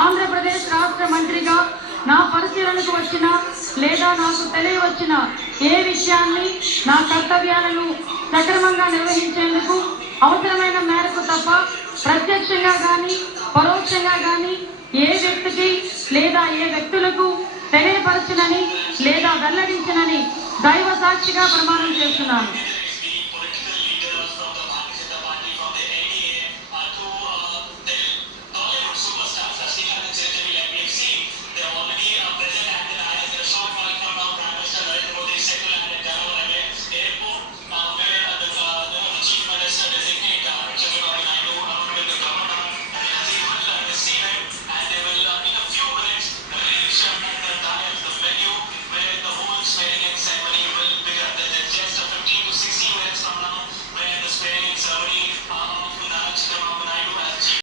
ఆంధ్రప్రదేశ్ రాష్ట్ర మంత్రిగా నా పరిశీలనకు వచ్చిన లేదా నాకు తెలియవచ్చిన ఏ విషయాన్ని నా కర్తవ్యాలను సక్రమంగా నిర్వహించేందుకు అవసరమైన మేరకు తప్ప ప్రత్యక్షంగా గాని పరోక్షంగా గాని ఏ వ్యక్తికి లేదా ఏ వ్యక్తులకు తెలియపరచునని లేదా వెల్లడించనని దైవ సాక్షిగా ప్రమాణం చేస్తున్నాను.